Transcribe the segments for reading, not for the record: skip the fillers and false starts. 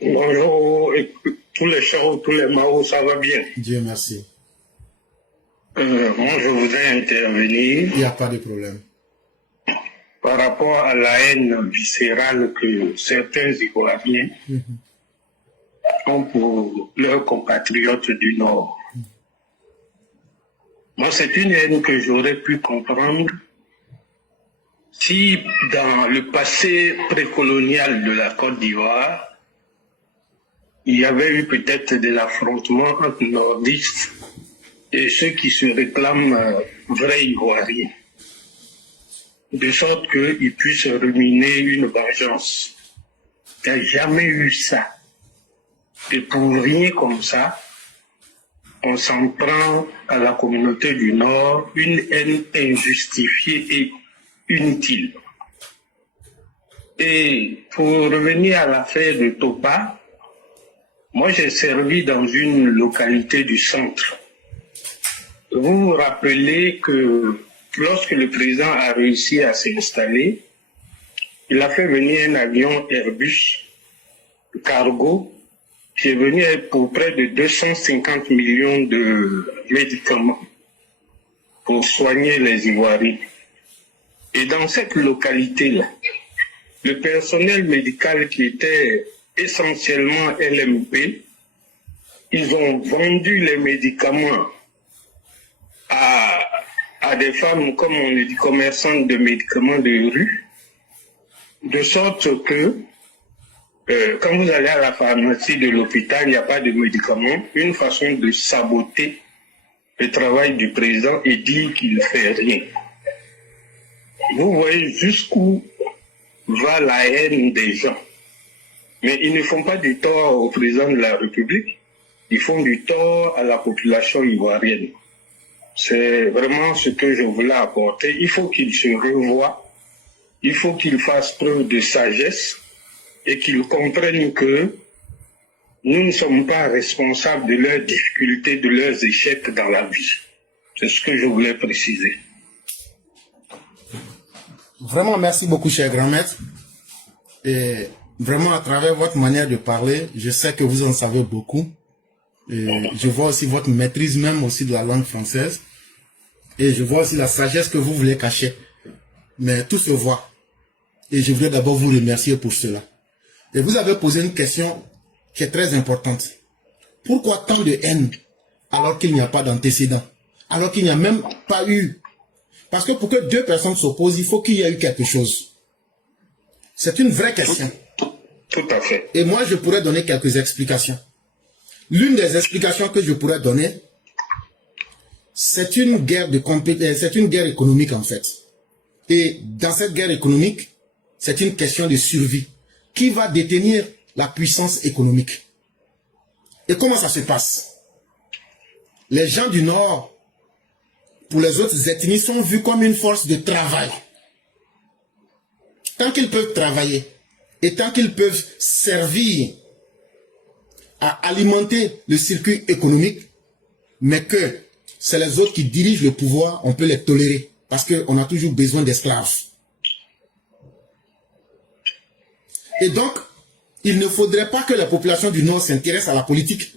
Bonjour, et tous les chers, tous les Mao, ça va bien? Dieu merci. Moi, je voudrais intervenir. Il n'y a pas de problème. Par rapport à la haine viscérale que certains Ivoiriens ont pour leurs compatriotes du Nord. Moi, c'est une haine que j'aurais pu comprendre si, dans le passé précolonial de la Côte d'Ivoire, il y avait eu peut-être de l'affrontement entre nordistes et ceux qui se réclament vrais Ivoiriens, de sorte qu'ils puissent ruminer une vengeance. Il n'y a jamais eu ça. Et pour rien comme ça, on s'en prend à la communauté du Nord une haine injustifiée et inutile. Et pour revenir à l'affaire de Topa, moi j'ai servi dans une localité du centre. Vous vous rappelez que lorsque le président a réussi à s'installer, il a fait venir un avion Airbus cargo qui est venu pour près de 250 millions de médicaments pour soigner les Ivoiriens. Et dans cette localité-là, le personnel médical qui était essentiellement LMP, ils ont vendu les médicaments à des femmes, comme on le dit, commerçantes de médicaments de rue, de sorte que quand vous allez à la pharmacie de l'hôpital, il n'y a pas de médicaments. Une façon de saboter le travail du président et dire qu'il ne fait rien. Vous voyez jusqu'où va la haine des gens. Mais ils ne font pas du tort au président de la République, ils font du tort à la population ivoirienne. C'est vraiment ce que je voulais apporter. Il faut qu'ils se revoient, il faut qu'ils fassent preuve de sagesse et qu'ils comprennent que nous ne sommes pas responsables de leurs difficultés, de leurs échecs dans la vie. C'est ce que je voulais préciser. Vraiment, merci beaucoup, cher grand maître. Et vraiment, à travers votre manière de parler, je sais que vous en savez beaucoup. Et je vois aussi votre maîtrise même aussi de la langue française. Et je vois aussi la sagesse que vous voulez cacher. Mais tout se voit. Et je voudrais d'abord vous remercier pour cela. Et vous avez posé une question qui est très importante. Pourquoi tant de haine alors qu'il n'y a pas d'antécédent? Alors qu'il n'y a même pas eu... Parce que pour que deux personnes s'opposent, il faut qu'il y ait eu quelque chose. C'est une vraie question. Tout à fait. Et moi, je pourrais donner quelques explications. L'une des explications que je pourrais donner, c'est une guerre de compétence, c'est une guerre économique en fait. Et dans cette guerre économique, c'est une question de survie. Qui va détenir la puissance économique? Et comment ça se passe? Les gens du Nord, pour les autres ethnies, sont vus comme une force de travail. Tant qu'ils peuvent travailler et tant qu'ils peuvent servir à alimenter le circuit économique, mais que c'est les autres qui dirigent le pouvoir, on peut les tolérer parce qu'on a toujours besoin d'esclaves. Et donc, il ne faudrait pas que la population du Nord s'intéresse à la politique.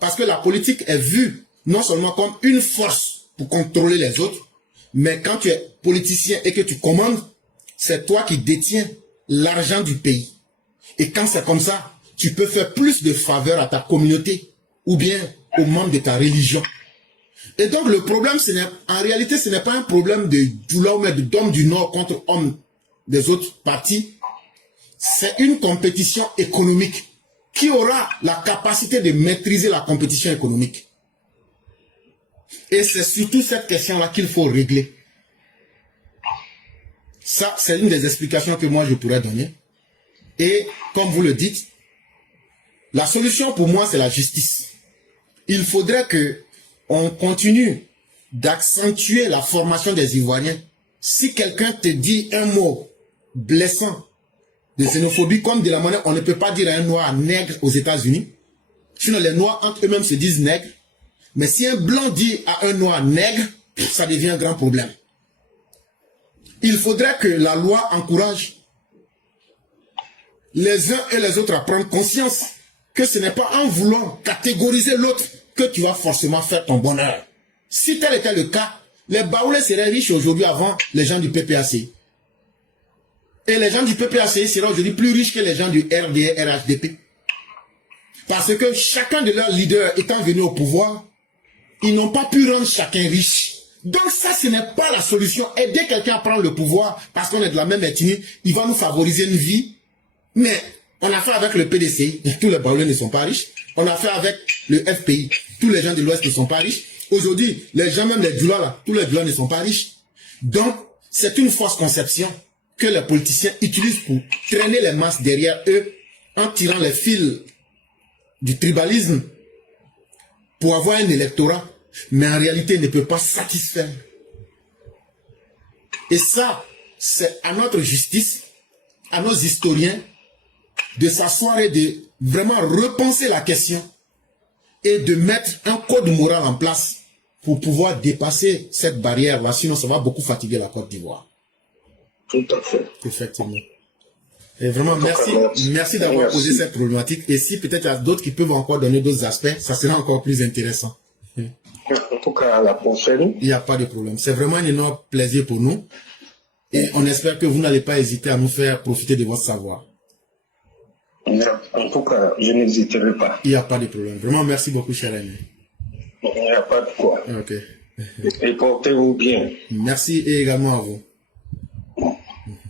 Parce que la politique est vue non seulement comme une force pour contrôler les autres, mais quand tu es politicien et que tu commandes, c'est toi qui détiens l'argent du pays. Et quand c'est comme ça, tu peux faire plus de faveurs à ta communauté ou bien aux membres de ta religion. Et donc le problème, en réalité, ce n'est pas un problème de douleur, mais d'hommes du Nord contre hommes des autres partis. C'est une compétition économique. Qui aura la capacité de maîtriser la compétition économique? Et c'est surtout cette question-là qu'il faut régler. Ça, c'est une des explications que moi je pourrais donner. Et comme vous le dites, la solution pour moi, c'est la justice. Il faudrait que on continue d'accentuer la formation des Ivoiriens. Si quelqu'un te dit un mot blessant de xénophobie, comme de la manière, on ne peut pas dire à un noir nègre aux États-Unis. Sinon, les noirs entre eux-mêmes se disent nègres. Mais si un blanc dit à un noir nègre, ça devient un grand problème. Il faudrait que la loi encourage les uns et les autres à prendre conscience que ce n'est pas en voulant catégoriser l'autre que tu vas forcément faire ton bonheur. Si tel était le cas, les Baoulés seraient riches aujourd'hui avant les gens du PPAC. Et les gens du PPAC seraient aujourd'hui plus riches que les gens du RDR, RHDP. Parce que chacun de leurs leaders étant venu au pouvoir, ils n'ont pas pu rendre chacun riche. Donc ça, ce n'est pas la solution. Aider quelqu'un à prendre le pouvoir parce qu'on est de la même ethnie, il va nous favoriser une vie. Mais on a fait avec le PDC, tous les Baoulés ne sont pas riches. On a fait avec le FPI, tous les gens de l'Ouest ne sont pas riches. Aujourd'hui, les gens, même les Djoula, là, tous les Djoula ne sont pas riches. Donc, c'est une fausse conception que les politiciens utilisent pour traîner les masses derrière eux en tirant les fils du tribalisme pour avoir un électorat, mais en réalité, il ne peut pas satisfaire. Et ça, c'est à notre justice, à nos historiens, de s'asseoir et de vraiment repenser la question et de mettre un code moral en place pour pouvoir dépasser cette barrière-là, sinon ça va beaucoup fatiguer la Côte d'Ivoire. Tout à fait. Effectivement. Et vraiment, merci d'avoir posé cette problématique. Et si peut-être il y a d'autres qui peuvent encore donner d'autres aspects, ça sera encore plus intéressant. En tout cas, à la prochaine. Il n'y a pas de problème. C'est vraiment un énorme plaisir pour nous. Et on espère que vous n'allez pas hésiter à nous faire profiter de votre savoir. En tout cas, je n'hésiterai pas. Il n'y a pas de problème. Vraiment, merci beaucoup, cher ami. Il n'y a pas de quoi. Ok. Et portez-vous bien. Merci et également à vous.